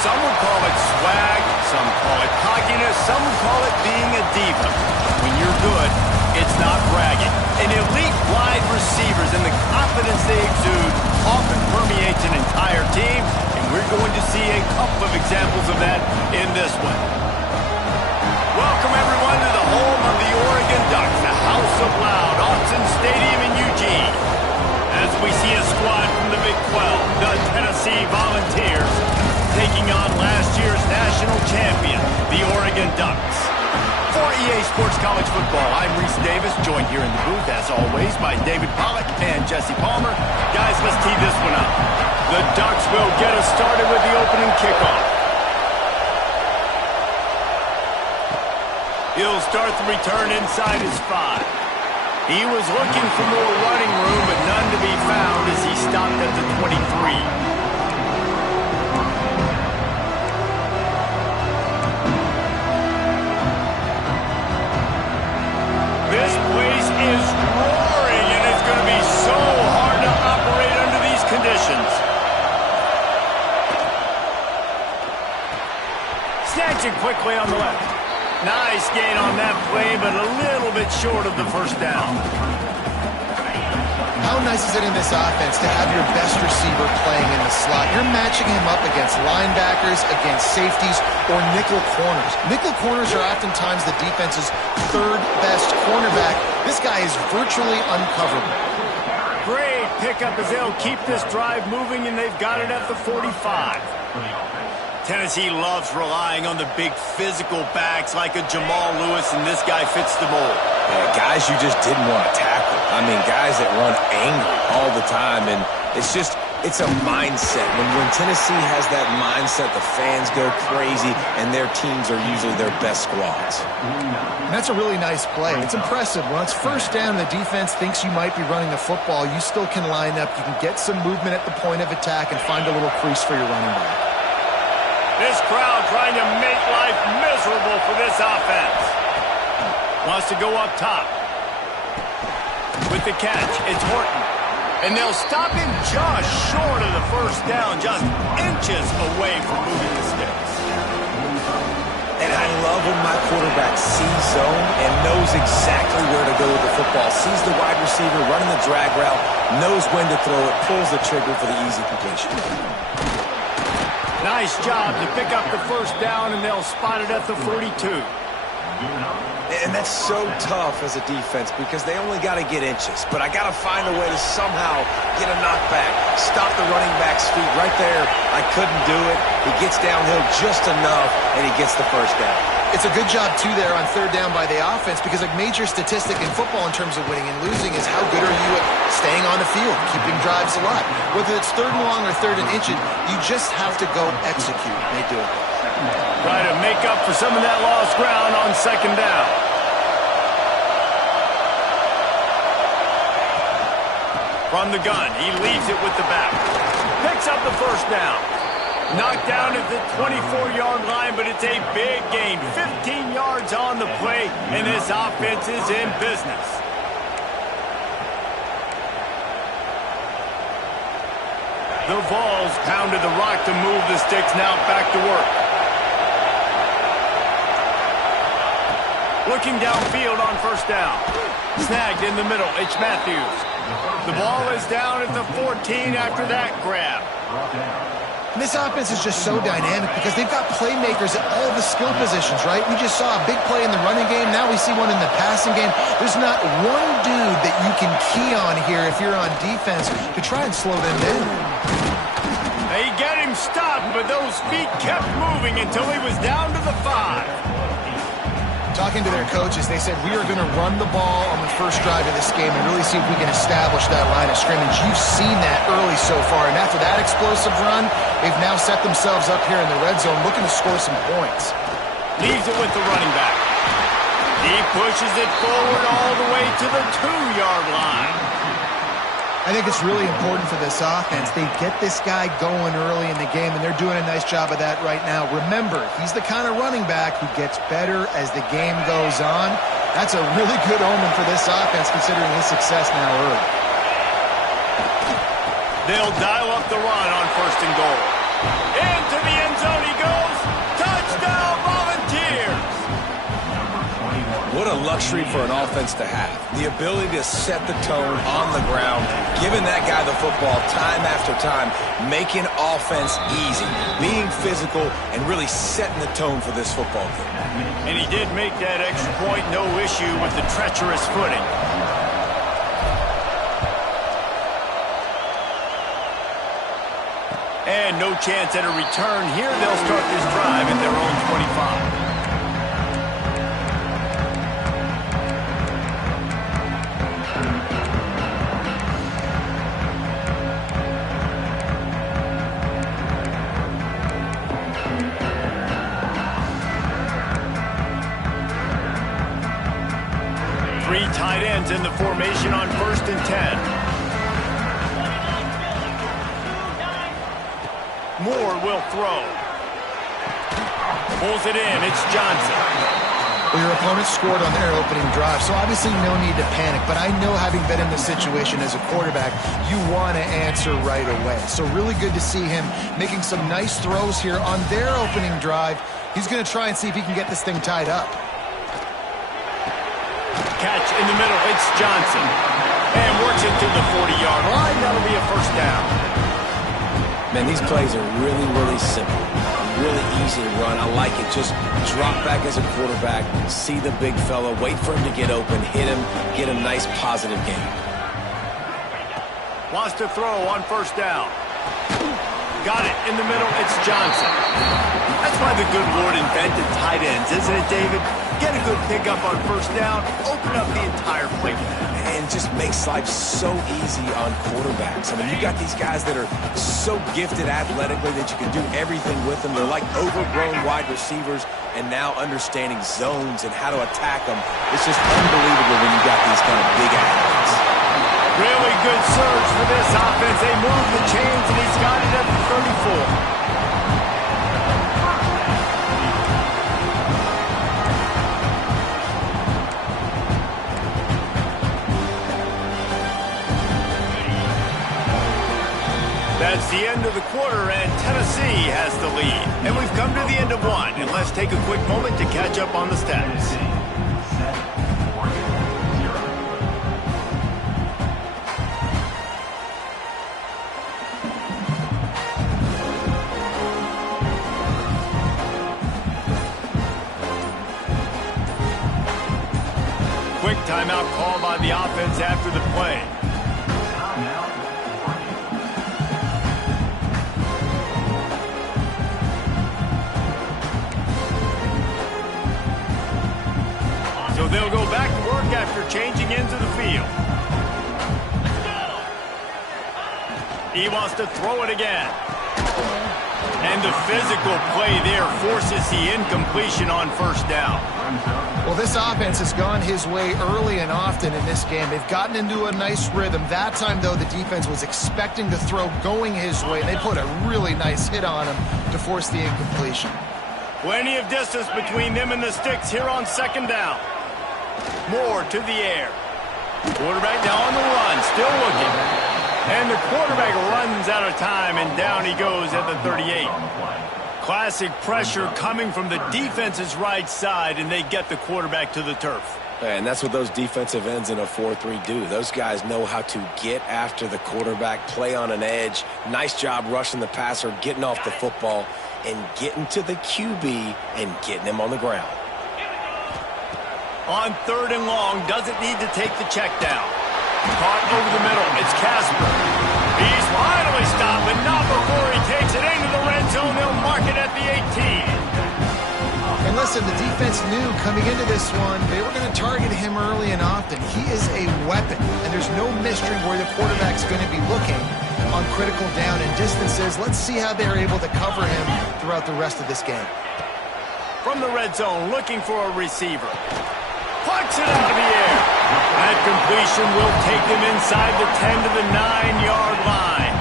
Some would call it swag, some call it cockiness, some would call it being a diva. When you're good, it's not bragging. And elite wide receivers and the confidence they exude often permeates an entire team, and we're going to see a couple of examples of that in this one. Welcome, everyone, to the home of the Oregon Ducks, the House of Loud, Autzen Stadium in Eugene. As we see a squad from the Big 12, the Tennessee Volunteers, taking on last year's national champion, the Oregon Ducks. For EA Sports College Football, I'm Reese Davis, joined here in the booth, as always, by David Pollack and Jesse Palmer. Guys, let's tee this one up. The Ducks will get us started with the opening kickoff. He'll start the return inside his 5. He was looking for more running room, but none to be found as he stopped at the 23. This place is roaring, and it's going to be so hard to operate under these conditions. Snatching quickly on the left. Nice gain on that play, but a little bit short of the first down. How nice is it in this offense to have your best receiver playing in the slot? You're matching him up against linebackers, against safeties, or nickel corners. Nickel corners are oftentimes the defense's third best cornerback. This guy is virtually uncoverable. Great pickup as they'll keep this drive moving, and they've got it at the 45. Tennessee loves relying on the big physical backs like a Jamal Lewis, and this guy fits the mold. Yeah, guys you just didn't want to tackle. I mean, guys that run angry all the time, and it's a mindset. When Tennessee has that mindset, the fans go crazy, and their teams are usually their best squads. And that's a really nice play. It's impressive. When it's first down and the defense thinks you might be running the football, you still can line up. You can get some movement at the point of attack and find a little crease for your running back. This crowd trying to make life miserable for this offense. Wants to go up top. With the catch, it's Horton. And they'll stop him just short of the first down, just inches away from moving the sticks. And I love when my quarterback sees zone and knows exactly where to go with the football. Sees the wide receiver running the drag route, knows when to throw it, pulls the trigger for the easy completion. Nice job to pick up the first down, and they'll spot it at the 42. And that's so tough as a defense because they only got to get inches. But I got to find a way to somehow get a knockback, stop the running back's feet right there. I couldn't do it. He gets downhill just enough, and he gets the first down. It's a good job, too, there on third down by the offense because a major statistic in football in terms of winning and losing is how good are you at staying on the field, keeping drives alive. Whether it's third and long or third and inches, you just have to go execute. They do it. Try to make up for some of that lost ground on second down. From the gun, he leaves it with the back. Picks up the first down. Knocked down at the 24-yard line, but it's a big gain. 15 yards on the play, and this offense is in business. The Vols pounded the rock to move the sticks, now back to work. Looking downfield on first down. Snagged in the middle, it's Matthews. The ball is down at the 14 after that grab. This offense is just so dynamic because they've got playmakers at all the skill positions, right? We just saw a big play in the running game. Now we see one in the passing game. There's not one dude that you can key on here if you're on defense to try and slow them down. They get him stopped, but those feet kept moving until he was down to the 5. Talking to their coaches, they said, we are going to run the ball on the first drive of this game and really see if we can establish that line of scrimmage. You've seen that early so far, and after that explosive run, they've now set themselves up here in the red zone looking to score some points. Leaves it with the running back. He pushes it forward all the way to the 2-yard line. I think it's really important for this offense. They get this guy going early in the game, and they're doing a nice job of that right now. Remember, he's the kind of running back who gets better as the game goes on. That's a really good omen for this offense, considering his success now early. They'll dial up the run on first and goal. Into the end zone he luxury for an offense to have. The ability to set the tone on the ground, giving that guy the football time after time, making offense easy, being physical, and really setting the tone for this football game. And he did make that extra point, no issue with the treacherous footing. And no chance at a return here. They'll start this drive at their own 25. Three tight ends in the formation on 1st and 10. Moore will throw. Pulls it in. It's Johnson. Well, your opponent scored on their opening drive, so obviously no need to panic. But I know, having been in this situation as a quarterback, you want to answer right away. So really good to see him making some nice throws here on their opening drive. He's going to try and see if he can get this thing tied up. Catch in the middle. It's Johnson. And works it to the 40-yard line. That'll be a first down. Man, these plays are really, really simple. Really easy to run. I like it. Just drop back as a quarterback, see the big fella, wait for him to get open, hit him, get a nice positive gain. Wants to throw on 1st down. Got it in the middle. It's Johnson. That's why the good Lord invented tight ends, isn't it, David? Get a good pickup on 1st down, open up the entire play. And just makes life so easy on quarterbacks. I mean, you got these guys that are so gifted athletically that you can do everything with them. They're like overgrown wide receivers, and now understanding zones and how to attack them. It's just unbelievable when you got these kind of big athletes. Really good surge for this offense. They move the chains, and he's got it at the 34. That's the end of the quarter, and Tennessee has the lead. And we've come to the end of one, and let's take a quick moment to catch up on the stats. Quick timeout called by the offense after the play. So they'll go back to work after changing into the field. He wants to throw it again. And the physical play there forces the incompletion on 1st down. Well, this offense has gone his way early and often in this game. They've gotten into a nice rhythm. That time, though, the defense was expecting the throw going his way, and they put a really nice hit on him to force the incompletion. Plenty of distance between them and the sticks here on 2nd down. Moore to the air. Quarterback now on the run, still looking. And the quarterback runs out of time, and down he goes at the 38. Classic pressure coming from the defense's right side, and they get the quarterback to the turf. And that's what those defensive ends in a 4-3 do. Those guys know how to get after the quarterback, play on an edge. Nice job rushing the passer, getting off the football, and getting to the QB and getting him on the ground. On 3rd and long, doesn't need to take the check down. Caught over the middle. It's Casper. He's finally stopped, but not before he takes it into the red zone. They'll mark it at the 18. And listen, the defense knew coming into this one, they were going to target him early and often. He is a weapon, and there's no mystery where the quarterback's going to be looking on critical down and distances. Let's see how they're able to cover him throughout the rest of this game. From the red zone, looking for a receiver. Plucks it out of the air. That completion will take them inside the 10 to the 9-yard line.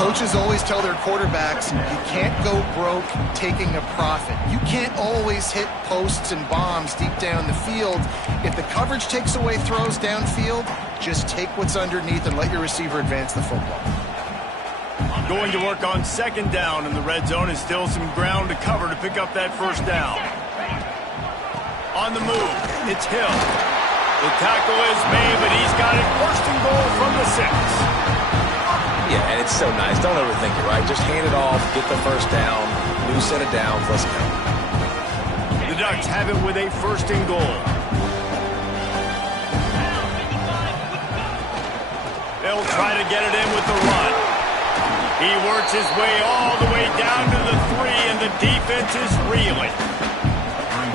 Coaches always tell their quarterbacks, you can't go broke taking a profit. You can't always hit posts and bombs deep down the field. If the coverage takes away throws downfield, just take what's underneath and let your receiver advance the football. Going to work on 2nd down in the red zone, and still some ground to cover to pick up that 1st down. On the move, it's Hill. The tackle is made, but he's got it first and goal from the 6. Yeah, and it's so nice. Don't overthink it, right? Just hand it off, get the first down, new set of downs, let's go. The Ducks have it with a first and goal. They'll try to get it in with the run. He works his way all the way down to the 3, and the defense is reeling.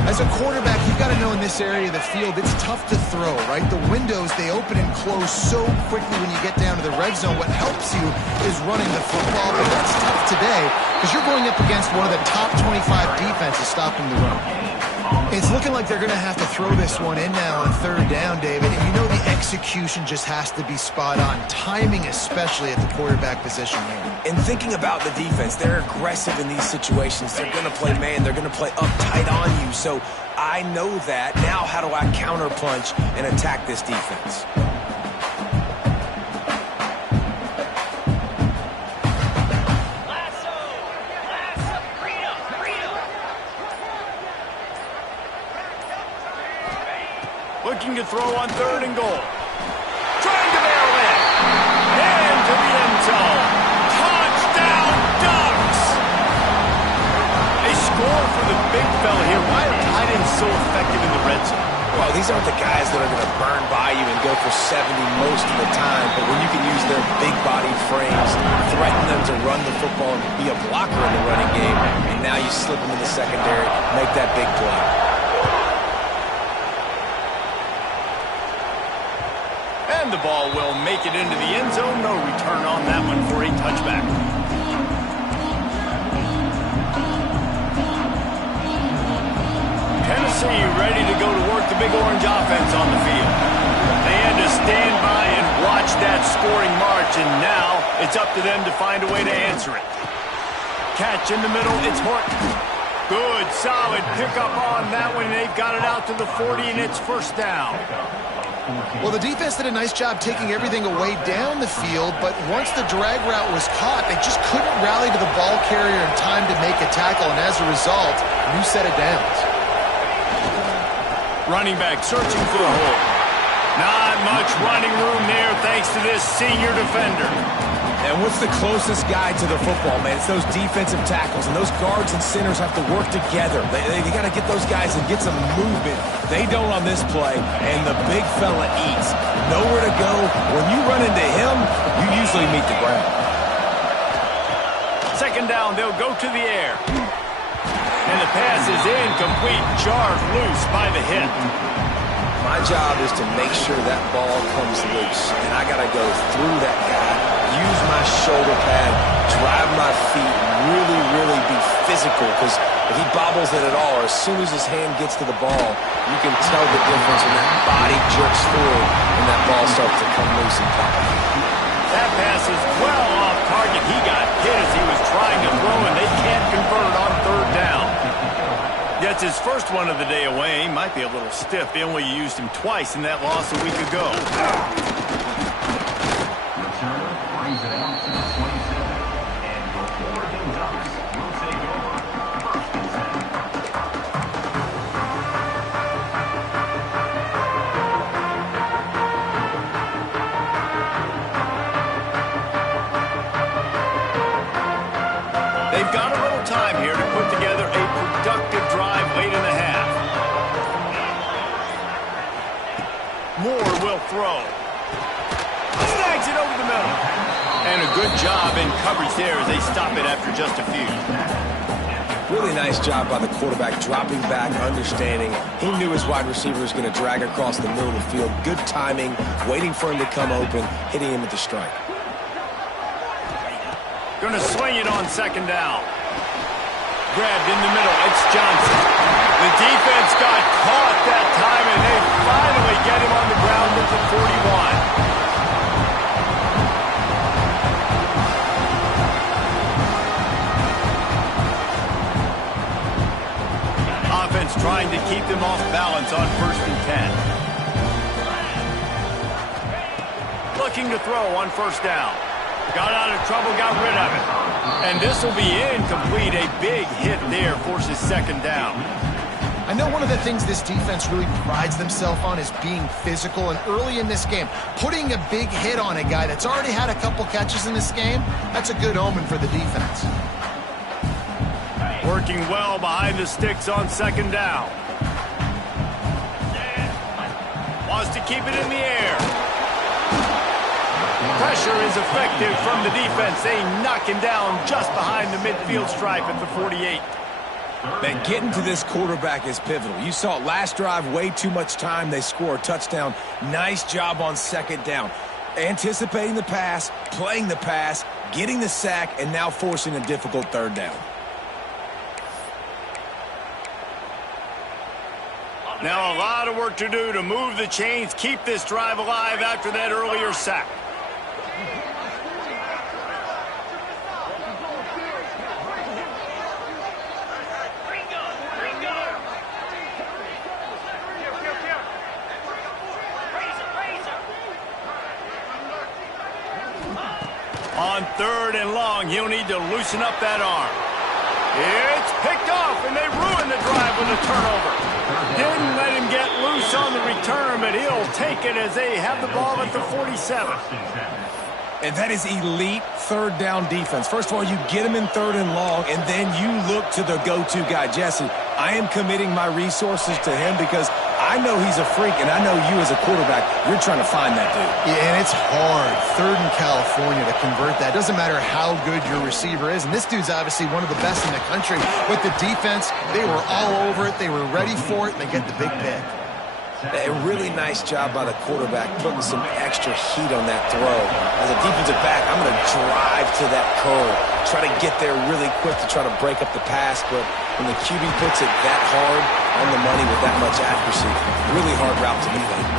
As a quarterback, you've got to know in this area of the field, it's tough to throw, right? The windows, they open and close so quickly when you get down to the red zone. What helps you is running the football, but that's tough today because you're going up against one of the top 25 defenses stopping the run. It's looking like they're going to have to throw this one in now on third down, David. And you know the execution just has to be spot on. Timing, especially at the quarterback position here. And thinking about the defense, they're aggressive in these situations. They're going to play man. They're going to play up tight on you. So I know that. Now how do I counterpunch and attack this defense? Looking to throw on third and goal. Trying to barrel in. Into the end zone. Touchdown, Ducks! A score for the big fella here. Why are tight ends so effective in the red zone? Well, these aren't the guys that are going to burn by you and go for 70 most of the time, but when you can use their big body frames, threaten them to run the football and be a blocker in the running game, and now you slip them in the secondary, make that big play. And the ball will make it into the end zone. No return on that one for a touchback. Tennessee ready to go to work the big orange offense on the field. They had to stand by and watch that scoring march, and now it's up to them to find a way to answer it. Catch in the middle, it's Horton. Good, solid pickup on that one. They've got it out to the 40, and it's first down. Well, the defense did a nice job taking everything away down the field, but once the drag route was caught, they just couldn't rally to the ball carrier in time to make a tackle, and as a result, new set of downs. Running back searching for the hole. Not much running room there thanks to this senior defender. And what's the closest guy to the football, man? It's those defensive tackles, and those guards and centers have to work together. They got to get those guys and get some movement. They don't on this play, and the big fella eats. Nowhere to go. When you run into him, you usually meet the ground. Second down, they'll go to the air. And the pass is incomplete, jarred loose by the hip. My job is to make sure that ball comes loose, and I got to go through that guy, use my shoulder pad, drive my feet, and really be physical, because if he bobbles it at all, or as soon as his hand gets to the ball, you can tell the difference when that body jerks forward and that ball starts to come loose and pop. That pass is well off target. He got hit as he was trying to throw, and they can't convert on third down. Gets his first one of the day away. He might be a little stiff. They only used him twice in that loss a week ago. Brings it out to the 27, and the Oregon Ducks will take over first and 10. They've got a little time here to put together a productive drive late in the half. Moore will throw. Snags it over the middle. And a good job in coverage there as they stop it after just a few. Really nice job by the quarterback, dropping back, understanding. He knew his wide receiver was going to drag across the middle of the field. Good timing, waiting for him to come open, hitting him with the strike. Going to swing it on second down. Grabbed in the middle. It's Johnson. The defense got caught that time, and they finally get him on the ground at the 41. Offense trying to keep them off balance on first and 10. Looking to throw on first down. Got out of trouble, got rid of it. And this will be incomplete. A big hit there forces second down. I know one of the things this defense really prides themselves on is being physical, and early in this game, putting a big hit on a guy that's already had a couple catches in this game, that's a good omen for the defense. Working well behind the sticks on second down. Wants to keep it in the air. Pressure is effective from the defense. They knock him down just behind the midfield stripe at the 48. Man, getting to this quarterback is pivotal. You saw it last drive, way too much time. They score a touchdown. Nice job on second down. Anticipating the pass, playing the pass, getting the sack, and now forcing a difficult third down. Now a lot of work to do to move the chains, keep this drive alive after that earlier sack. On third and long, he'll need to loosen up that arm. It's picked off, and they ruin the drive with a turnover. Didn't let him get loose on the return, but he'll take it as they have the ball at the 47. And that is elite third down defense. First of all, you get him in third and long, and then you look to the go-to guy. Jesse, I am committing my resources to him because I know he's a freak, and I know you as a quarterback, you're trying to find that dude. Yeah, and it's hard, third in California, to convert that. Doesn't matter how good your receiver is, and this dude's obviously one of the best in the country. With the defense, they were all over it, they were ready for it, and they get the big pick. A really nice job by the quarterback putting some extra heat on that throw. As a defensive back, I'm going to drive to that curl, try to get there really quick to try to break up the pass, but when the QB puts it that hard on the money with that much accuracy, really hard route to defend.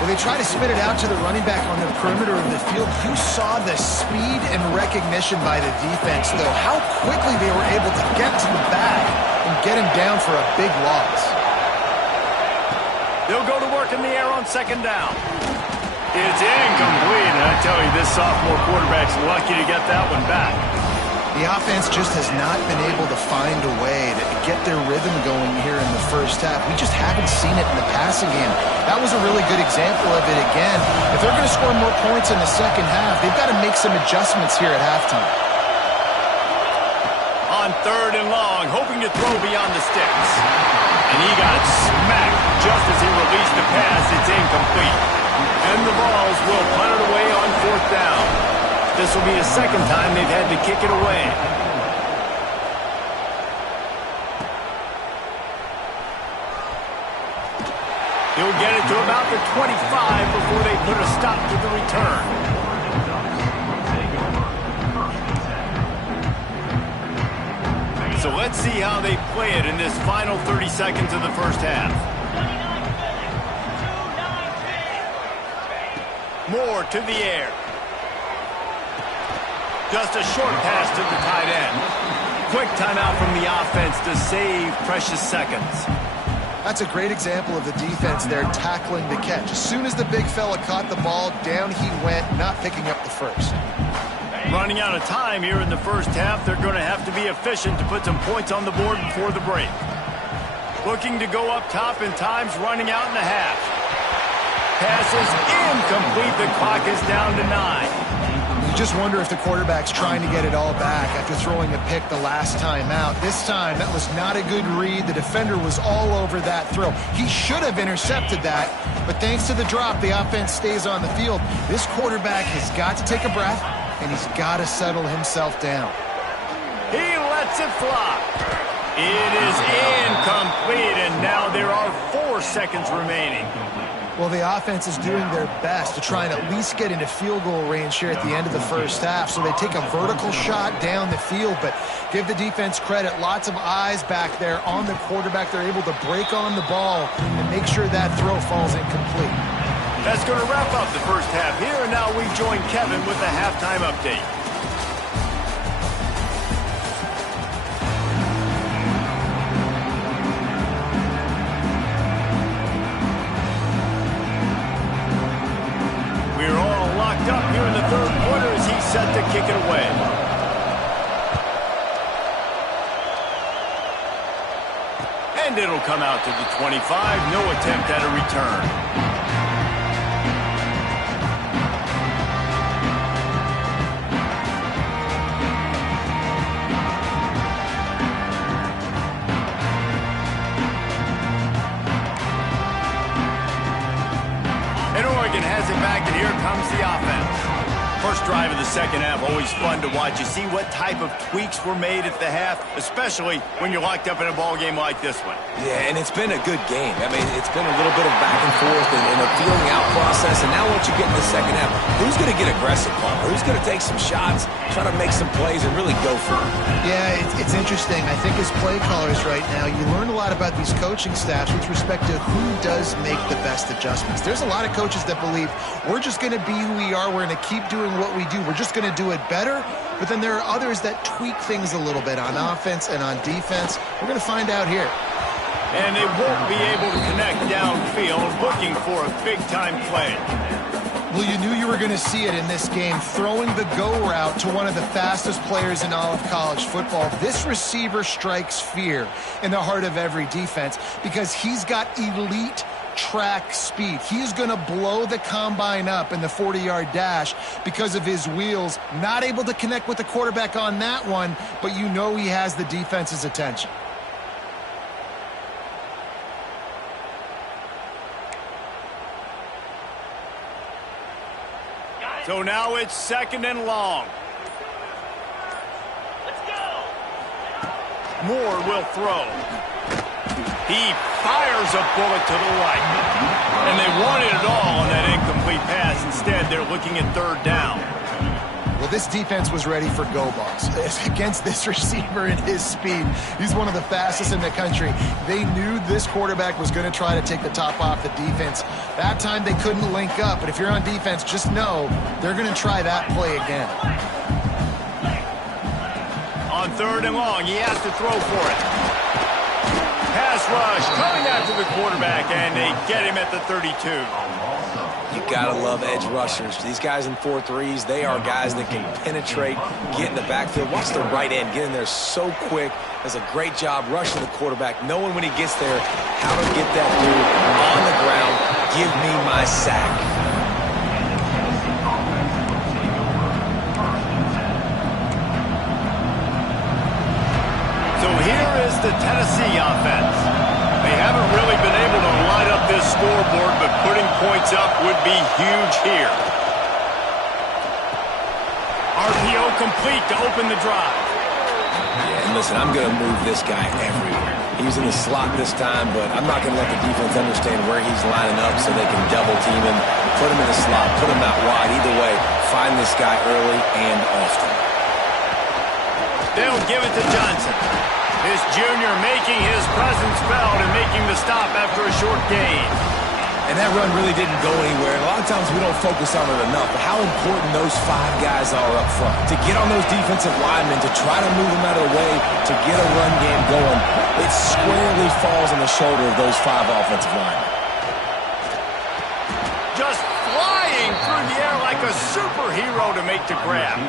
When they try to spit it out to the running back on the perimeter of the field, you saw the speed and recognition by the defense, though, how quickly they were able to get to the bag and get him down for a big loss. They'll go to work in the air on second down. It's incomplete, and I tell you, this sophomore quarterback's lucky to get that one back. The offense just has not been able to find a way to get their rhythm going here in the first half. We just haven't seen it in the passing game. That was a really good example of it again. If they're going to score more points in the second half, they've got to make some adjustments here at halftime. On third and long, hoping to throw beyond the sticks. And he got smacked just as he released the pass. It's incomplete. And the Vols will punt it away on fourth down. This will be the second time they've had to kick it away. He'll get it to about the 25 before they put a stop to the return. So let's see how they play it in this final 30 seconds of the first half. Moore to the air. Just a short pass to the tight end. Quick timeout from the offense to save precious seconds. That's a great example of the defense there tackling the catch. As soon as the big fella caught the ball, down he went, not picking up the first. Running out of time here in the first half, they're going to have to be efficient to put some points on the board before the break. Looking to go up top, and time's running out in the half. Pass is incomplete. The clock is down to 9. You just wonder if the quarterback's trying to get it all back after throwing a pick the last time out. This time, that was not a good read. The defender was all over that throw. He should have intercepted that, but thanks to the drop, the offense stays on the field. This quarterback has got to take a breath, and he's got to settle himself down. He lets it fly. It is incomplete, and now there are 4 seconds remaining. Well, the offense is doing their best to try and at least get into field goal range here at the end of the first half. So they take a vertical shot down the field, but give the defense credit. Lots of eyes back there on the quarterback. They're able to break on the ball and make sure that throw falls incomplete. That's going to wrap up the first half here, and now we join Kevin with the halftime update. We're all locked up here in the third quarter as he's set to kick it away. And And it'll come out to the 25. No attempt at a return. And Oregon has it back, and here comes the offense. First drive of the second half, always fun to watch. You see what type of tweaks were made at the half, especially when you're locked up in a ball game like this one. Yeah, and it's been a good game. I mean, it's been a little bit of back and forth and a feeling out process. And now once you get in the second half, who's going to get aggressive, Paul? Who's going to take some shots, try to make some plays, and really go for it? Yeah, it's interesting. I think as play callers right now, you learn a lot about these coaching staffs with respect to who does make the best adjustments. There's a lot of coaches that believe we're just going to be who we are. We're going to keep doing what we do. We're just going to do it better. But then there are others that tweak things a little bit on offense and on defense. We're going to find out here. And they won't be able to connect downfield, looking for a big-time play. Well, you knew you were going to see it in this game, throwing the go route to one of the fastest players in all of college football. This receiver strikes fear in the heart of every defense because he's got elite track speed. He's going to blow the combine up in the 40-yard dash because of his wheels. Not able to connect with the quarterback on that one, but you know he has the defense's attention. So now it's second and long. Let's go. Moore will throw. He fires a bullet to the right. And they wanted it all on that incomplete pass. Instead, they're looking at third down. Well, this defense was ready for go balls. Against this receiver and his speed, he's one of the fastest in the country. They knew this quarterback was going to try to take the top off the defense. That time they couldn't link up, but if you're on defense, just know they're going to try that play again. On third and long, he has to throw for it. Pass rush coming after the quarterback, and they get him at the 32. You gotta love edge rushers. These guys in 4-3s, they are guys that can penetrate, get in the backfield. Watch the right end, get in there so quick. Does a great job rushing the quarterback, knowing when he gets there how to get that dude on the ground. Give me my sack. So here is the Tennessee offense. They haven't really been able to light up this scoreboard, but putting points up would be huge here. RPO complete to open the drive. Yeah, and listen, I'm going to move this guy everywhere. He's in the slot this time, but I'm not going to let the defense understand where he's lining up so they can double team him, put him in the slot, put him out wide. Either way, find this guy early and often. They'll give it to Johnson. This junior making his presence felt and making the stop after a short gain. And that run really didn't go anywhere. And a lot of times we don't focus on it enough, but how important those 5 guys are up front. To get on those defensive linemen, to try to move them out of the way, to get a run game going, it squarely falls on the shoulder of those 5 offensive linemen. Just flying through the air like a superhero to make the grab.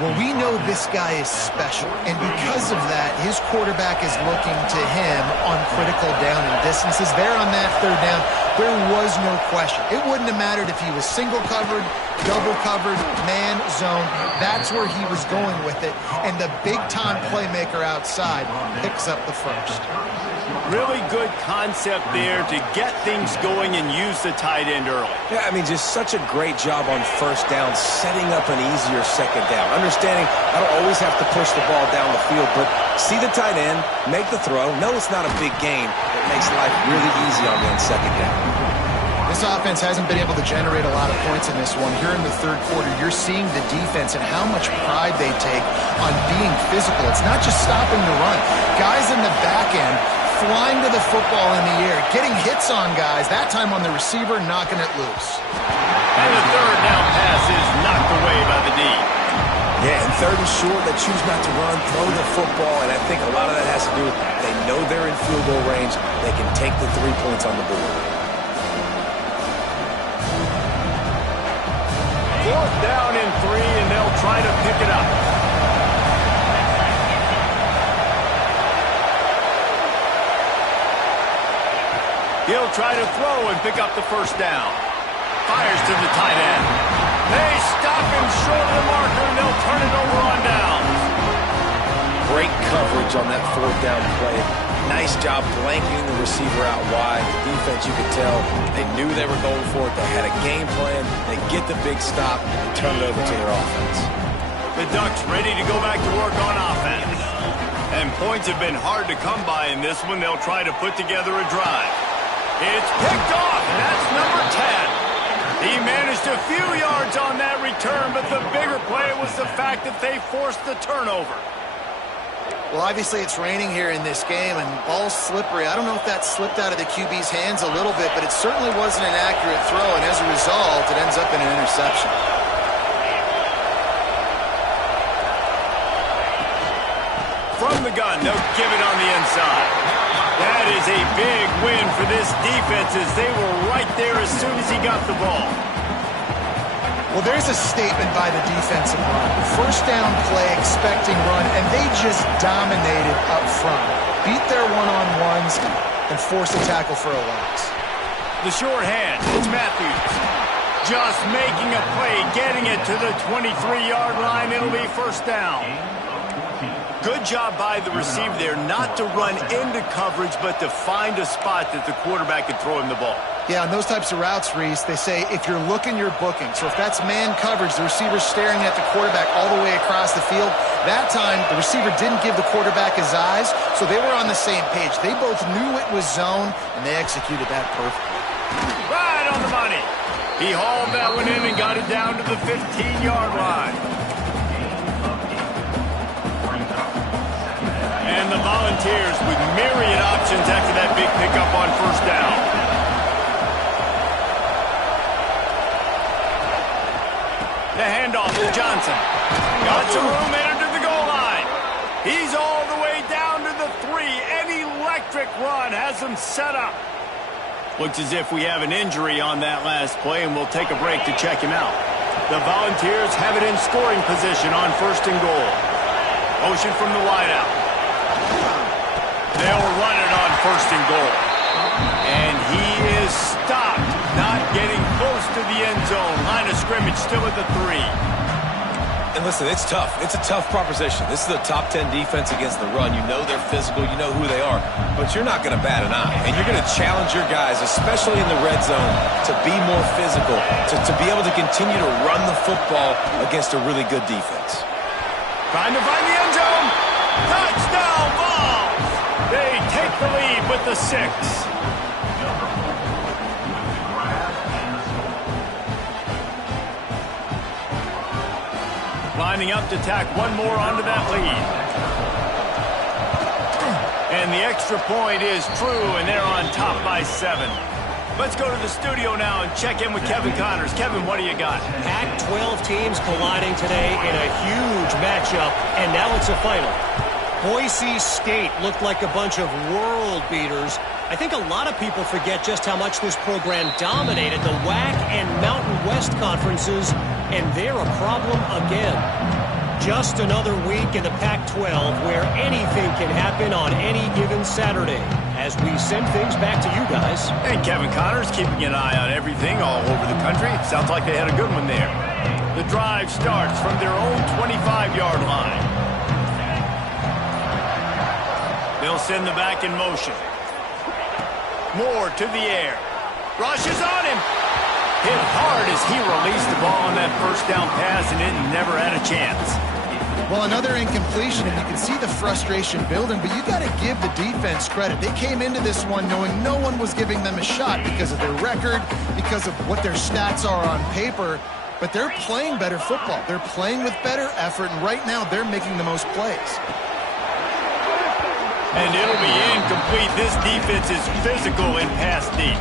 Well, we know this guy is special, and because of that, his quarterback is looking to him on critical down and distances. There on that third down, there was no question. It wouldn't have mattered if he was single covered, double covered, man, zone. That's where he was going with it, and the big-time playmaker outside picks up the first. Really good concept there to get things going and use the tight end early. Yeah, I mean, just such a great job on first down, setting up an easier second down. Understanding I don't always have to push the ball down the field, but see the tight end, make the throw. No, it's not a big gain. It makes life really easy on that second down. This offense hasn't been able to generate a lot of points in this one. Here in the third quarter, you're seeing the defense and how much pride they take on being physical. It's not just stopping the run. Guys in the back end flying to the football in the air, getting hits on guys, that time on the receiver, knocking it loose. And the third down pass is knocked away by the D. Yeah, and third and short, they choose not to run, throw the football, and I think a lot of that has to do with they know they're in field goal range. They can take the 3 points on the board. Fourth down and 3, and they'll try to pick it up. They'll try to throw and pick up the first down. Fires to the tight end. They stop him short of the marker, and they'll turn it over on downs. Great coverage on that fourth down play. Nice job blanketing the receiver out wide. The defense, you could tell, they knew they were going for it. They had a game plan. They get the big stop and turn it over to their offense. The Ducks ready to go back to work on offense. And points have been hard to come by in this one. They'll try to put together a drive. It's picked off, and that's number 10. He managed a few yards on that return, but the bigger play was the fact that they forced the turnover. Well, obviously it's raining here in this game, and ball's slippery. I don't know if that slipped out of the QB's hands a little bit, but it certainly wasn't an accurate throw, and as a result, it ends up in an interception. From the gun, they'll give it on the inside. That is a big win for this defense as they were right there as soon as he got the ball. Well, there's a statement by the defensive line. First down play, expecting run, and they just dominated up front. Beat their one-on-ones and forced a tackle for a loss. The short hand, it's Matthews. Just making a play, getting it to the 23-yard line. It'll be first down. Good job by the receiver there not to run into coverage, but to find a spot that the quarterback can throw him the ball. Yeah, on those types of routes, Reese, they say if you're looking, you're booking. So if that's man coverage, the receiver's staring at the quarterback all the way across the field. That time, the receiver didn't give the quarterback his eyes, so they were on the same page. They both knew it was zone, and they executed that perfectly. Right on the money. He hauled that one in and got it down to the 15-yard line. And the Volunteers with myriad options after that big pickup on first down. The handoff to Johnson. Got some room, entered the goal line. He's all the way down to the 3. An electric run has him set up. Looks as if we have an injury on that last play, and we'll take a break to check him out. The Volunteers have it in scoring position on first and goal. Motion from the wideout. They'll run it on first and goal. And he is stopped, not getting close to the end zone. Line of scrimmage still at the 3. And listen, it's tough. It's a tough proposition. This is a top 10 defense against the run. You know they're physical. You know who they are. But you're not going to bat an eye. And you're going to challenge your guys, especially in the red zone, to be more physical, to be able to continue to run the football against a really good defense. Trying to find the end zone. Touchdown ball. They take the lead with the 6. Lining up to tack one more onto that lead. And the extra point is true, and they're on top by 7. Let's go to the studio now and check in with Kevin Connors. Kevin, what do you got? Pac-12 teams colliding today in a huge matchup, and now it's a final. Boise State looked like a bunch of world beaters. I think a lot of people forget just how much this program dominated the WAC and Mountain West conferences, and they're a problem again. Just another week in the Pac-12 where anything can happen on any given Saturday as we send things back to you guys. And Kevin Connors keeping an eye on everything all over the country. Sounds like they had a good one there. The drive starts from their own 25-yard line. They'll send the back in motion. Moore to the air. Rush is on him. Hit hard as he released the ball on that first down pass, and it never had a chance. Well, another incompletion, and you can see the frustration building, but you got to give the defense credit. They came into this one knowing no one was giving them a shot because of their record, because of what their stats are on paper, but they're playing better football. They're playing with better effort, and right now they're making the most plays. And it'll be incomplete. This defense is physical and pass deep.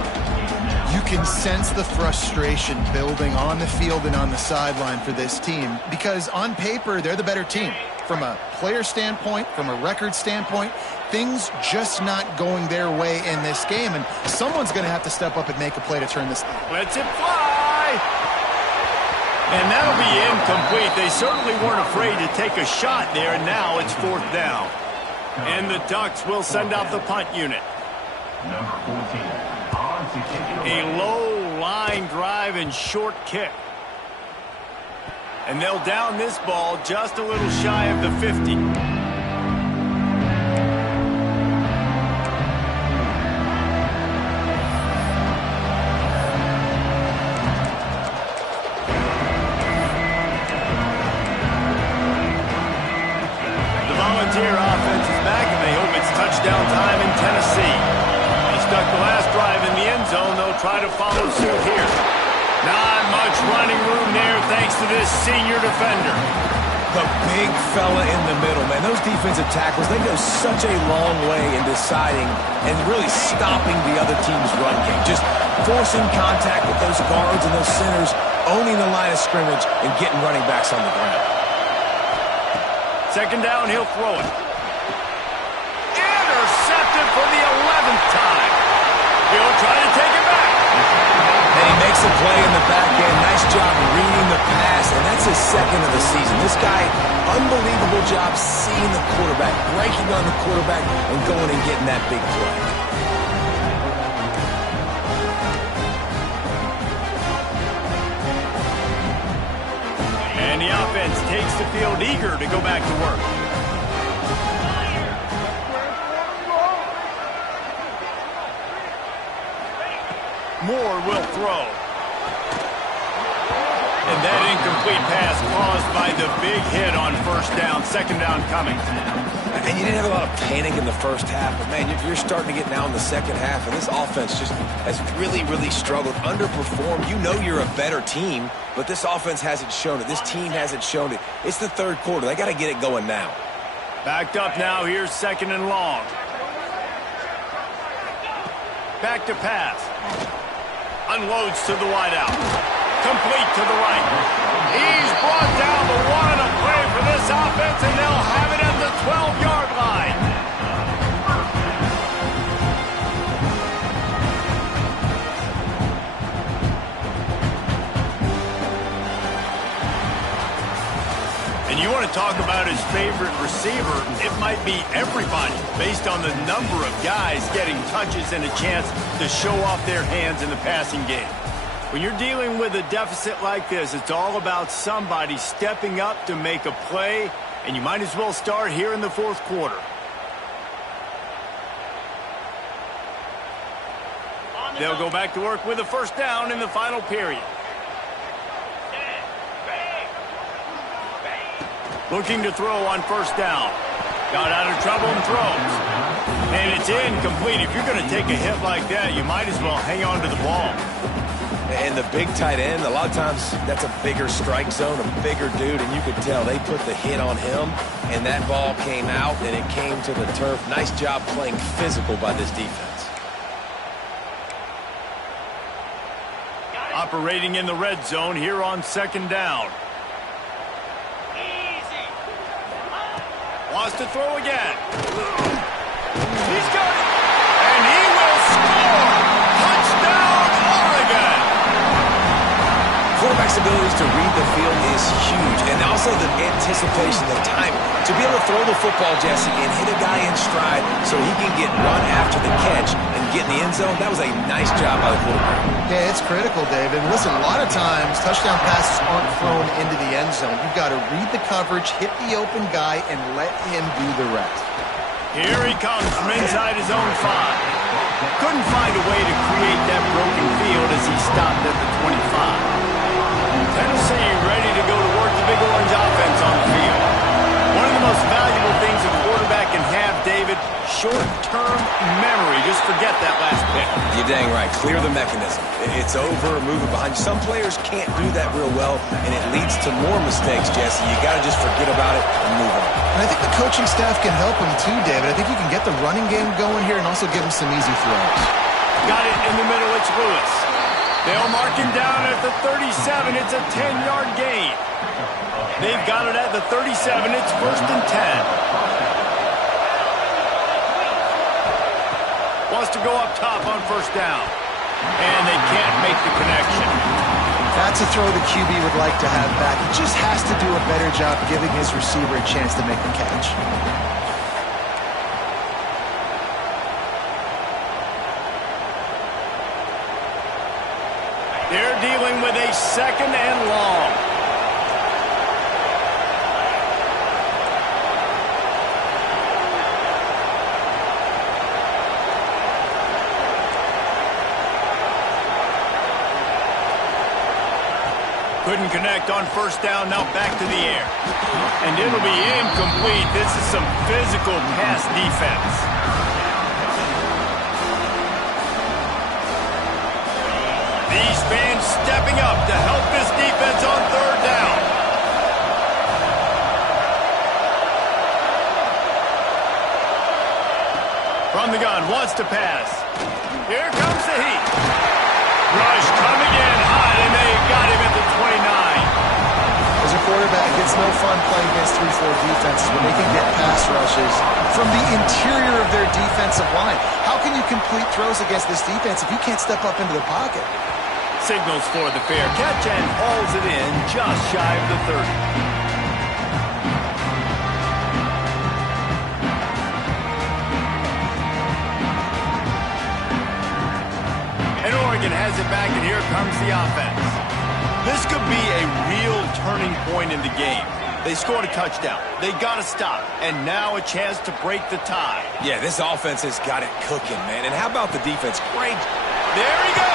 You can sense the frustration building on the field and on the sideline for this team because on paper, they're the better team. From a player standpoint, from a record standpoint, things just not going their way in this game, and someone's going to have to step up and make a play to turn this thing. Lets it fly. And that'll be incomplete. They certainly weren't afraid to take a shot there, and now it's fourth down. And the Ducks will send out the punt unit. Number 14, on A low line drive and short kick. And they'll down this ball just a little shy of the 50. Volunteer offense is back, and they hope it's touchdown time in Tennessee. They stuck the last drive in the end zone. They'll try to follow suit here. Not much running room there thanks to this senior defender. The big fella in the middle, man. Those defensive tackles, they go such a long way in deciding and really stopping the other team's run game. Just forcing contact with those guards and those centers, owning the line of scrimmage, and getting running backs on the ground. Second down, he'll throw it. Intercepted for the 11th time. He'll try to take it back. And he makes a play in the back end. Nice job reading the pass, and that's his second of the season. This guy, unbelievable job seeing the quarterback, breaking on the quarterback, and going and getting that big play. And the offense takes the field eager to go back to work. Moore will throw. And that incomplete pass caused by the big hit on first down. Second down coming. And you didn't have a lot of panic in the first half, but, man, you're starting to get now in the second half, and this offense just has really, really struggled, underperformed. You know you're a better team, but this offense hasn't shown it. This team hasn't shown it. It's the third quarter. They got to get it going now. Backed up now. Here's second and long. Back to pass. Unloads to the wideout. Complete to the right. He's brought down the one to play for this offense, and they'll have it at the 12-yard line. And you want to talk about his favorite receiver, it might be everybody, based on the number of guys getting touches and a chance to show off their hands in the passing game. When you're dealing with a deficit like this, it's all about somebody stepping up to make a play, and you might as well start here in the fourth quarter. They'll go back to work with a first down in the final period. Looking to throw on first down. Got out of trouble and throws. And it's incomplete. If you're going to take a hit like that, you might as well hang on to the ball. And the big tight end, a lot of times that's a bigger strike zone, a bigger dude, and you could tell they put the hit on him, and that ball came out, and it came to the turf. Nice job playing physical by this defense. Operating in the red zone here on second down. Wants to throw again. He's got it. And he will score. Touchdown, Oregon. Quarterback's abilities to read the field is huge, and also the anticipation, the time. To be able to throw the football, Jesse, and hit a guy in stride so he can get run after the catch and get in the end zone, that was a nice job by the quarterback. Yeah, it's critical, David. Listen, a lot of times touchdown passes aren't thrown into the end zone. You've got to read the coverage, hit the open guy, and let him do the rest. Here he comes from inside his own 5. Couldn't find a way to create that broken field as he stopped at the 25. Tennessee ready to go to work the Big Orange offense on the field. One of the most valuable things a quarterback can have, David, short-term memory. Just forget that last pick. You're dang right. Clear the mechanism. It's over, move it behind you. Some players can't do that real well, and it leads to more mistakes, Jesse. You got to just forget about it and move on. And I think the coaching staff can help him too, David. I think you can get the running game going here and also give him some easy throws. Got it in the middle. It's Lewis. They'll mark him down at the 37. It's a 10-yard gain. They've got it at the 37. It's first and 10. Wants to go up top on first down. And they can't make the connection. That's a throw the QB would like to have back. He just has to do a better job giving his receiver a chance to make the catch. second and long. Couldn't connect on first down, now back to the air. And it'll be incomplete. This is some physical pass defense. These fans stepping up to help this defense on third down. From the gun, wants to pass. Here comes the heat. Rush coming in high, and they got him at the 29. As a quarterback, it's no fun playing against 3-4 defenses when they can get pass rushes from the interior of their defensive line. How can you complete throws against this defense if you can't step up into the pocket? Signals for the fair catch and hauls it in just shy of the 30. Oregon has it back, and here comes the offense. This could be a real turning point in the game. They scored a touchdown. They got to stop, and now a chance to break the tie. Yeah, this offense has got it cooking, man. And how about the defense? Great. There he goes.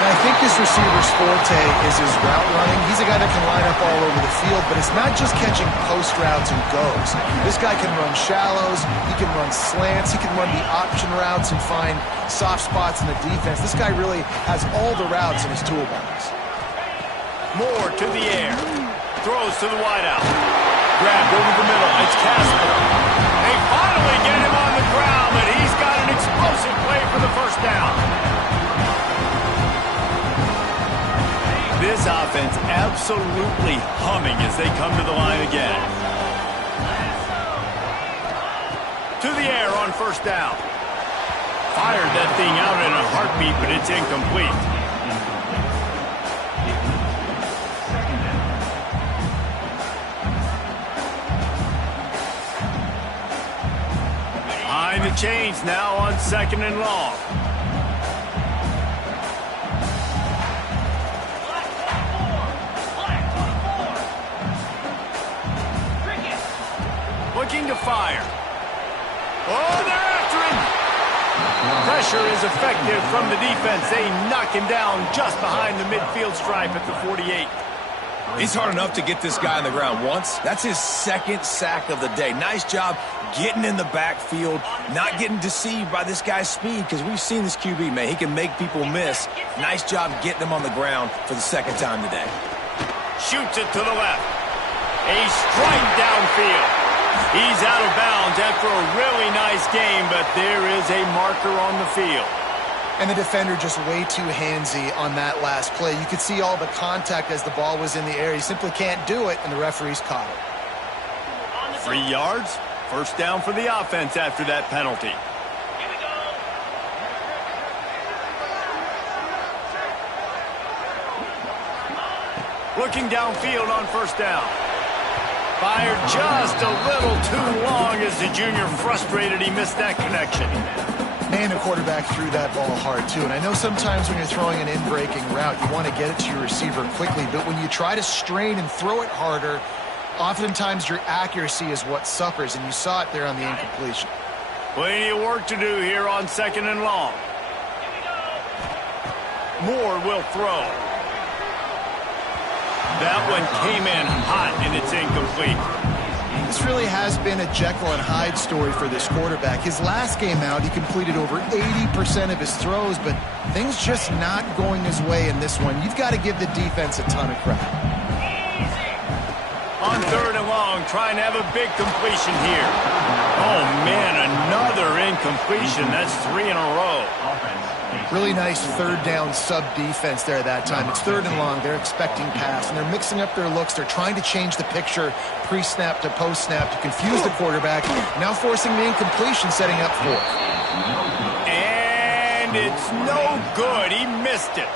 And I think this receiver's forte is his route running. He's a guy that can line up all over the field, but it's not just catching post routes and goes. This guy can run shallows, he can run slants, he can run the option routes and find soft spots in the defense. This guy really has all the routes in his toolbox. Moore to the air. Throws to the wideout. Grabbed over the middle. It's Casper. They finally get him on the ground, and he's got an explosive play for the first down. This offense absolutely humming as they come to the line again. To the air on first down. Fired that thing out in a heartbeat, but it's incomplete. Behind the chains now on second and long. Looking to fire. Oh, they're after him. Pressure is effective from the defense. They knock him down just behind the midfield stripe at the 48. It's hard enough to get this guy on the ground once. That's his second sack of the day. Nice job getting in the backfield, not getting deceived by this guy's speed, because we've seen this QB, man. He can make people miss. Nice job getting him on the ground for the second time today. Shoots it to the left. A strike downfield. He's out of bounds after a really nice game, but there is a marker on the field. And the defender just way too handsy on that last play. You could see all the contact as the ball was in the air. He simply can't do it, and the referees caught it. 3 yards. First down for the offense after that penalty. Looking downfield on first down. Fired just a little too long as the junior frustrated. He missed that connection. Man, the quarterback threw that ball hard, too. And I know sometimes when you're throwing an in-breaking route, you want to get it to your receiver quickly. But when you try to strain and throw it harder, oftentimes your accuracy is what suffers. And you saw it there on the incompletion. Plenty of work to do here on second and long. Moore will throw. That one came in hot, and it's incomplete. This really has been a Jekyll and Hyde story for this quarterback. His last game out, he completed over 80% of his throws, but things just not going his way in this one. You've got to give the defense a ton of credit. On third and long, trying to have a big completion here. Oh, man, another incompletion. That's 3 in a row. Really nice third down sub-defense there that time. It's third and long. They're expecting pass, and they're mixing up their looks. They're trying to change the picture pre-snap to post-snap to confuse the quarterback, now forcing the incompletion, setting up fourth. And it's no good. He missed it.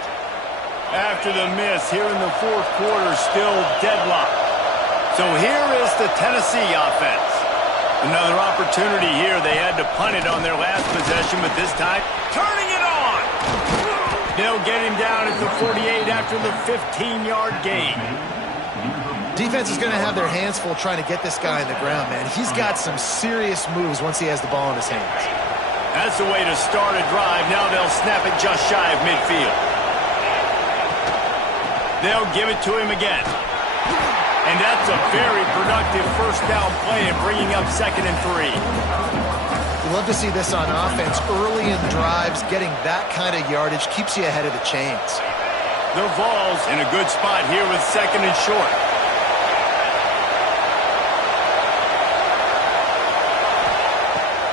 After the miss, here in the fourth quarter, still deadlocked. So here is the Tennessee offense. Another opportunity here. They had to punt it on their last possession, but this time, turning it on. They'll get him down at the 48 after the 15-yard gain. Defense is going to have their hands full trying to get this guy on the ground, man. He's got some serious moves once he has the ball in his hands. That's the way to start a drive. Now they'll snap it just shy of midfield. They'll give it to him again. And that's a very productive first down play in bringing up 2nd and 3. You love to see this on offense. Early in drives, getting that kind of yardage keeps you ahead of the chains. The Vols in a good spot here with 2nd and short.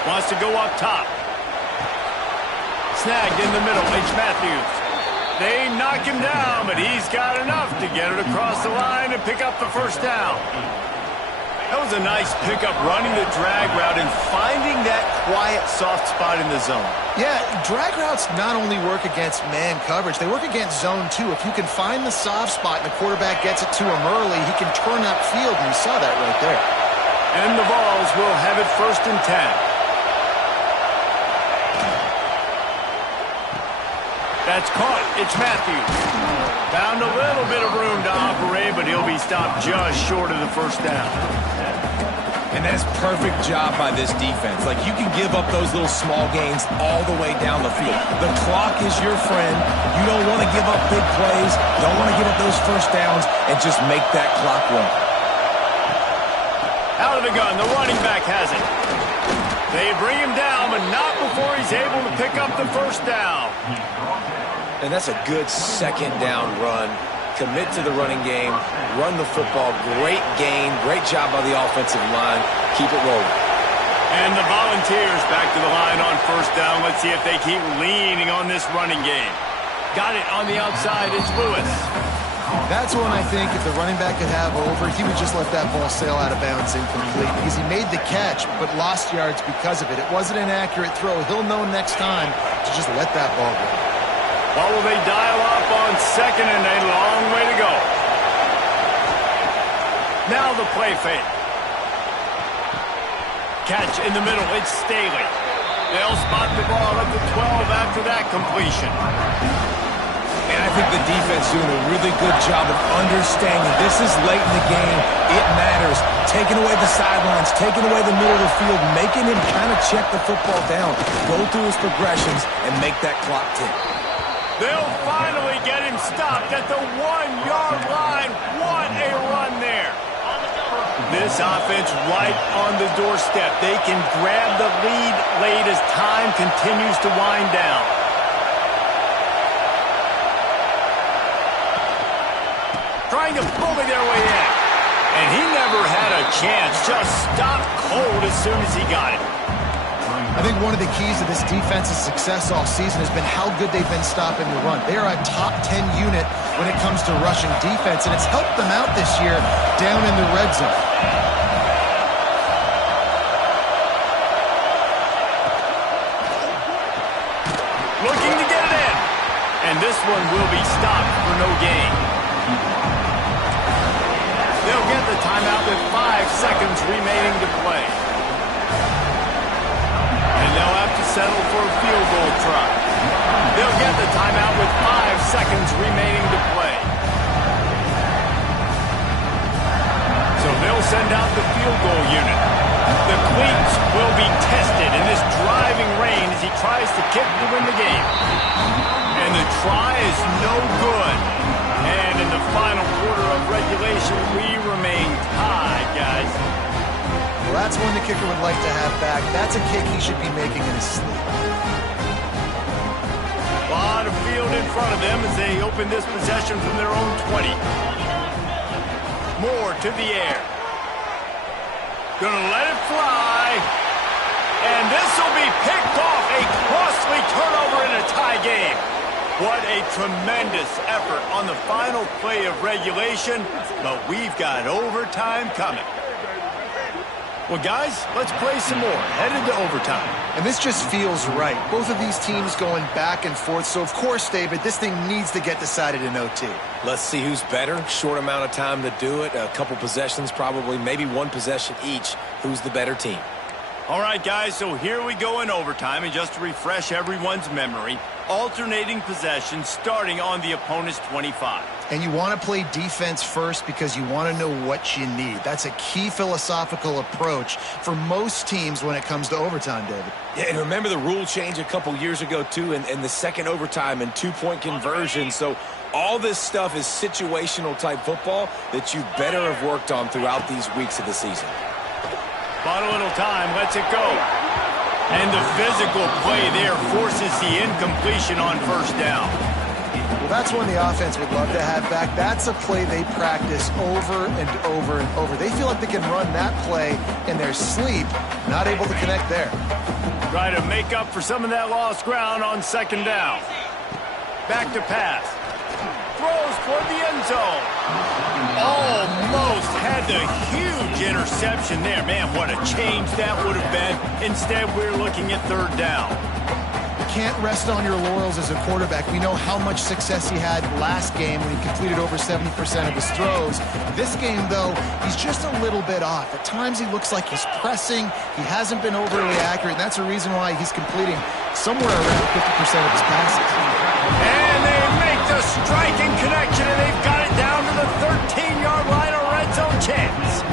Wants to go up top. Snagged in the middle, H. Matthews. They knock him down, but he's got enough to get it across the line and pick up the first down. That was a nice pickup, running the drag route and finding that quiet, soft spot in the zone. Yeah, drag routes not only work against man coverage, they work against zone too. If you can find the soft spot and the quarterback gets it to him early, he can turn upfield, and you saw that right there. And the Vols will have it 1st and 10. That's caught. It's Matthews. Found a little bit of room to operate, but he'll be stopped just short of the first down. And that's perfect job by this defense. Like, you can give up those little small gains all the way down the field. The clock is your friend. You don't want to give up big plays. Don't want to give up those first downs and just make that clock run. Out of the gun. The running back has it. They bring him down, but not before he's able to pick up the first down. And that's a good 2nd down run. Commit to the running game. Run the football. Great gain. Great job by the offensive line. Keep it rolling. And the Volunteers back to the line on 1st down. Let's see if they keep leaning on this running game. Got it on the outside. It's Lewis. That's one I think if the running back could have over, he would just let that ball sail out of bounds incomplete because he made the catch but lost yards because of it. It wasn't an accurate throw. He'll know next time to just let that ball go. What will they dial up on 2nd and a long way to go? Now the play fake. Catch in the middle. It's Staley. They'll spot the ball at the 12 after that completion. And I think the defense doing a really good job of understanding this is late in the game. It matters. Taking away the sidelines, taking away the middle of the field, making him kind of check the football down, go through his progressions, and make that clock tick. They'll finally get him stopped at the 1-yard line. What a run there. This offense right on the doorstep. They can grab the lead late as time continues to wind down. Trying to bully their way in. And he never had a chance. Just stopped cold as soon as he got it. I think one of the keys to this defense's success all season has been how good they've been stopping the run. They are a top 10 unit when it comes to rushing defense, and it's helped them out this year down in the red zone. Looking to get it in. And this one will be stopped for no gain. They'll get the timeout with 5 seconds remaining to play. And they'll have to settle for a field goal try. They'll get the timeout with 5 seconds remaining to play. So they'll send out the field goal unit. The cleats will be tested in this driving rain as he tries to kick to win the game. And the try is no good. And in the final quarter of regulation, we remain tied, guys. Well, that's one the kicker would like to have back. That's a kick he should be making in his sleep. A lot of field in front of them as they open this possession from their own 20. Moore to the air. Gonna let it fly. And this will be picked off. A costly turnover in a tie game. What a tremendous effort on the final play of regulation, but we've got overtime coming. Well, guys, let's play some more. Headed to overtime. And this just feels right. Both of these teams going back and forth, so of course, David, this thing needs to get decided in OT. Let's see who's better. Short amount of time to do it. A couple possessions probably, maybe one possession each. Who's the better team? All right, guys, so here we go in overtime, and just to refresh everyone's memory, alternating possession starting on the opponent's 25. And you want to play defense first because you want to know what you need. That's a key philosophical approach for most teams when it comes to overtime, David. Yeah, and remember the rule change a couple years ago, too, and the second overtime and two-point conversion. So all this stuff is situational-type football that you better have worked on throughout these weeks of the season. Bought a little time, lets it go. And the physical play there forces the incompletion on first down. Well, that's one the offense would love to have back. That's a play they practice over and over and over. They feel like they can run that play in their sleep, not able to connect there. Try to make up for some of that lost ground on second down. Back to pass. Throws toward the end zone. Almost had the huge interception there. Man, what a change that would have been. Instead, we're looking at third down. You can't rest on your laurels as a quarterback. We know how much success he had last game when he completed over 70% of his throws. This game, though, he's just a little bit off. At times, he looks like he's pressing. He hasn't been overly accurate, and that's a reason why he's completing somewhere around 50% of his passes. And they make the striking connection, and they've got it down to the 13-yard line, a red zone chance.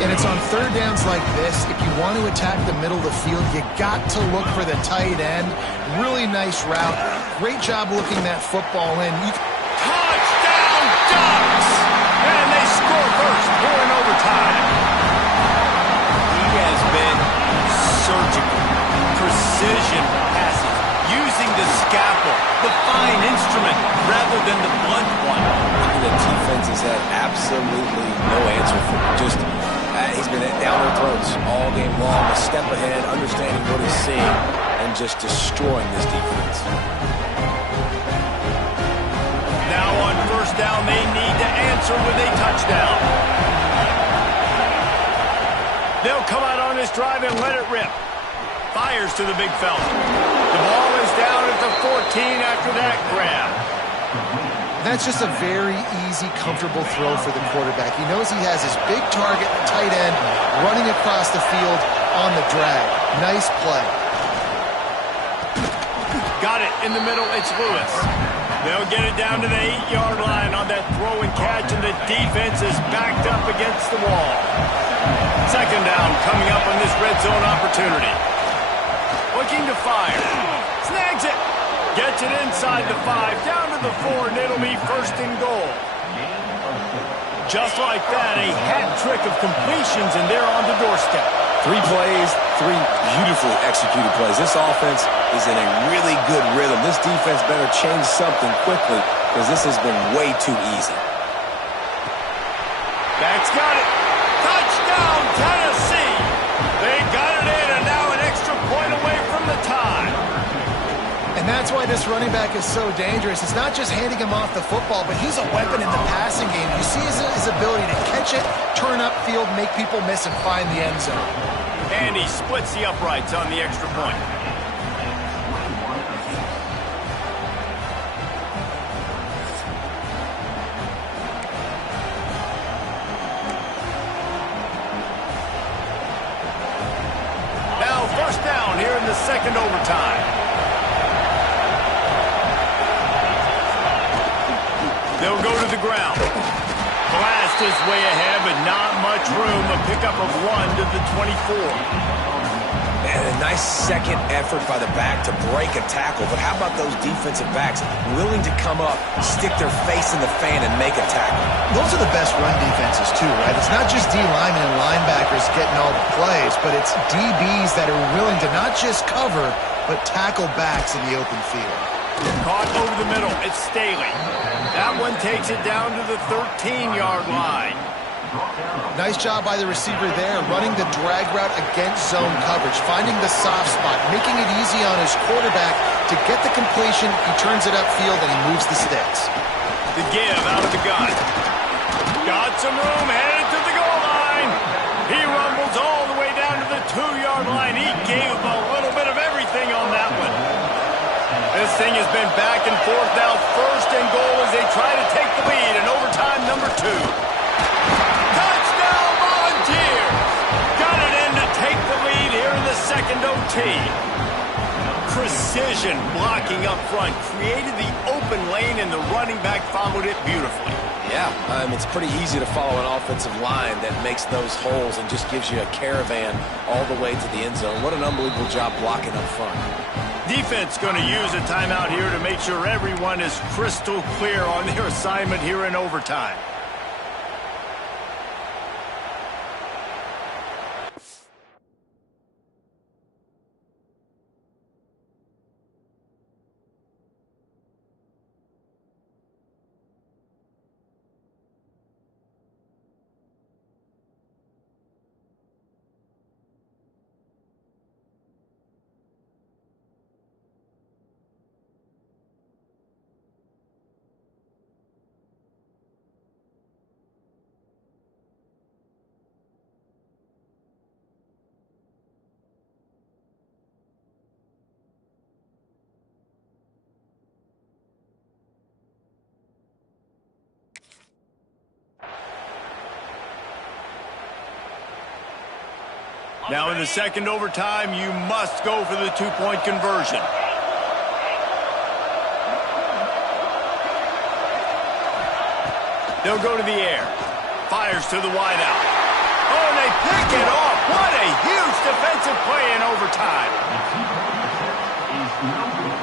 And it's on third downs like this. If you want to attack the middle of the field, you got to look for the tight end. Really nice route. Great job looking that football in. Touchdown, Ducks! And they score first here in overtime. He has been surgical. Precision passes. Using the scalpel, the fine instrument, rather than the blunt one. The defense has had absolutely no answer for him. Just, he's been down their throats all game long, a step ahead, understanding what he's seeing, and just destroying this defense. Now on first down, they need to answer with a touchdown. They'll come out on this drive and let it rip. Fires to the big fella. The ball is down at the 14 after that grab. That's just a very easy, comfortable throw for the quarterback. He knows he has his big target, the tight end, running across the field on the drag. Nice play. Got it in the middle. It's Lewis. They'll get it down to the 8-yard line on that throw and catch, and the defense is backed up against the wall. Second down coming up on this red zone opportunity. Looking to fire. Snags it. Gets it inside the 5, down to the 4, and it'll be first and goal. Just like that, a hat trick of completions, and they're on the doorstep. 3 plays, 3 beautifully executed plays. This offense is in a really good rhythm. This defense better change something quickly because this has been way too easy. That's got it. Touchdown, Tennessee. They got it in, and now an extra point away from the tie. And that's why this running back is so dangerous. It's not just handing him off the football, but he's a weapon in the passing game. You see his ability to catch it, turn upfield, make people miss, and find the end zone. And he splits the uprights on the extra point. Now first down here in the second overtime. They'll go to the ground. Blast his way ahead, but not much room. A pickup of 1 to the 24. And a nice second effort by the back to break a tackle. But how about those defensive backs willing to come up, stick their face in the fan, and make a tackle? Those are the best run defenses, too, right? It's not just D linemen and linebackers getting all the plays, but it's DBs that are willing to not just cover, but tackle backs in the open field. Caught over the middle. It's Staley. That one takes it down to the 13-yard line. Nice job by the receiver there, running the drag route against zone coverage, finding the soft spot, making it easy on his quarterback to get the completion. He turns it upfield, and he moves the sticks. The give out of the gun. Got some room, headed to the goal line. He rumbles all the way down to the 2-yard line. He gave a little bit of everything on that one. This thing has been back and forth now. First and goal as they try to take the lead in overtime number 2. Touchdown Volunteers! Got it in to take the vision blocking up front, created the open lane, and the running back followed it beautifully. Yeah, it's pretty easy to follow an offensive line that makes those holes and just gives you a caravan all the way to the end zone. What an unbelievable job blocking up front. Defense going to use a timeout here to make sure everyone is crystal clear on their assignment here in overtime. Now in the second overtime, you must go for the two-point conversion. They'll go to the air. Fires to the wideout. Oh, and they pick it off. What a huge defensive play in overtime. Is no good.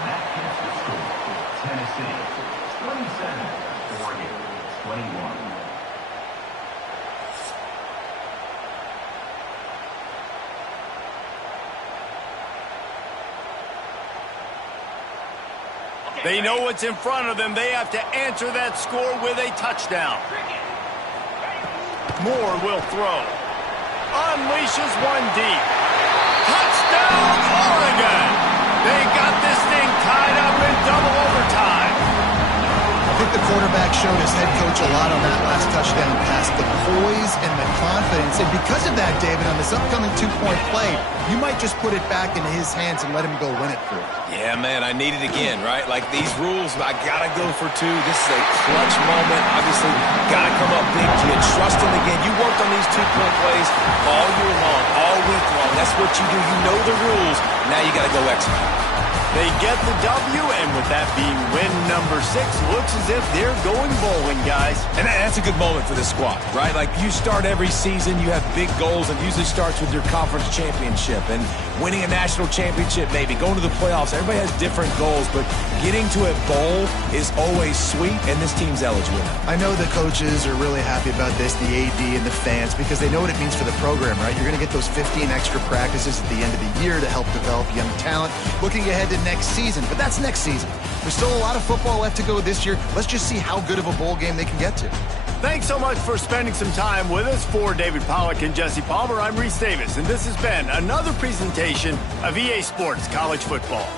That gets the score for Tennessee. 27, Oregon 21. They know what's in front of them. They have to answer that score with a touchdown. Moore will throw. Unleashes one deep. Touchdown, Oregon! They got this thing tied up in double overtime. I think the quarterback showed his head coach a lot on that last touchdown pass. The poise and the confidence. And because of that, David, on this upcoming two-point play, you might just put it back into his hands and let him go win it for you. Yeah, man, I need it again, right? Like these rules, I got to go for two. This is a clutch moment. Obviously, got to come up big. Do you trust him again? You worked on these two-point plays all year long, all week long. That's what you do. You know the rules. Now you got to go execute. They get the W, and with that being win number 6, looks as if they're going bowling, guys. And that's a good moment for this squad, right? Like, you start every season, you have big goals, and usually starts with your conference championship and winning a national championship, maybe going to the playoffs. Everybody has different goals, but getting to a bowl is always sweet, and this team's eligible. I know the coaches are really happy about this, the AD and the fans, because they know what it means for the program, right? You're going to get those 15 extra practices at the end of the year to help develop young talent. Looking ahead to next season, but that's next season. There's still a lot of football left to go this year. Let's just see how good of a bowl game they can get to. Thanks so much for spending some time with us. For David Pollack and Jesse Palmer, I'm Reese Davis, and this has been another presentation of EA Sports College Football.